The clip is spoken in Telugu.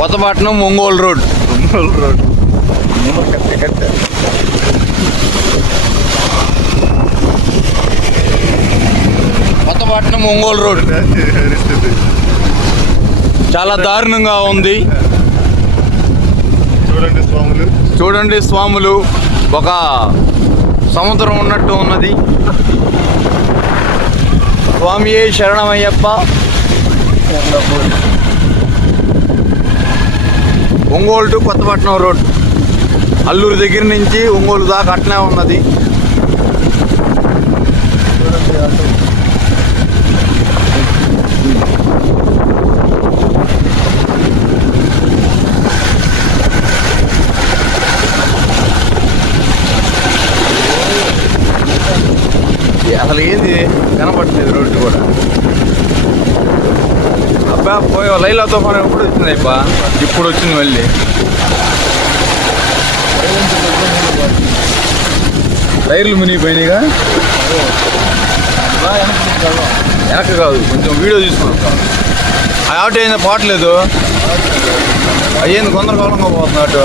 కొత్తపట్నం ఒంగోలు రోడ్. కొత్తపట్నం ఒంగోలు రోడ్ చాలా దారుణంగా ఉంది. చూడండి స్వాములు, ఒక సముద్రం ఉన్నట్టు ఉన్నది. స్వామియే శరణమయ్యప్ప. ఒంగోలు టు కొత్తపట్నం రోడ్, అల్లూరు దగ్గర నుంచి ఒంగోలు దాకా అట్నే ఉన్నది. అసలు ఏంది కనపడుతుంది రోడ్డు కూడా. అబ్బా పోయే లైలా తుఫాను ఎప్పుడు వచ్చింది అబ్బా, ఇప్పుడు వచ్చింది మళ్ళీ. టైర్లు మునిగిపోయినాయిగా. వెనక కాదు, కొంచెం వీడియో తీసుకున్నాం. ఆ ఆటో ఏందో పోవట్లేదు, అయ్యింది గందరగోళంగా పోతుంది ఆటో.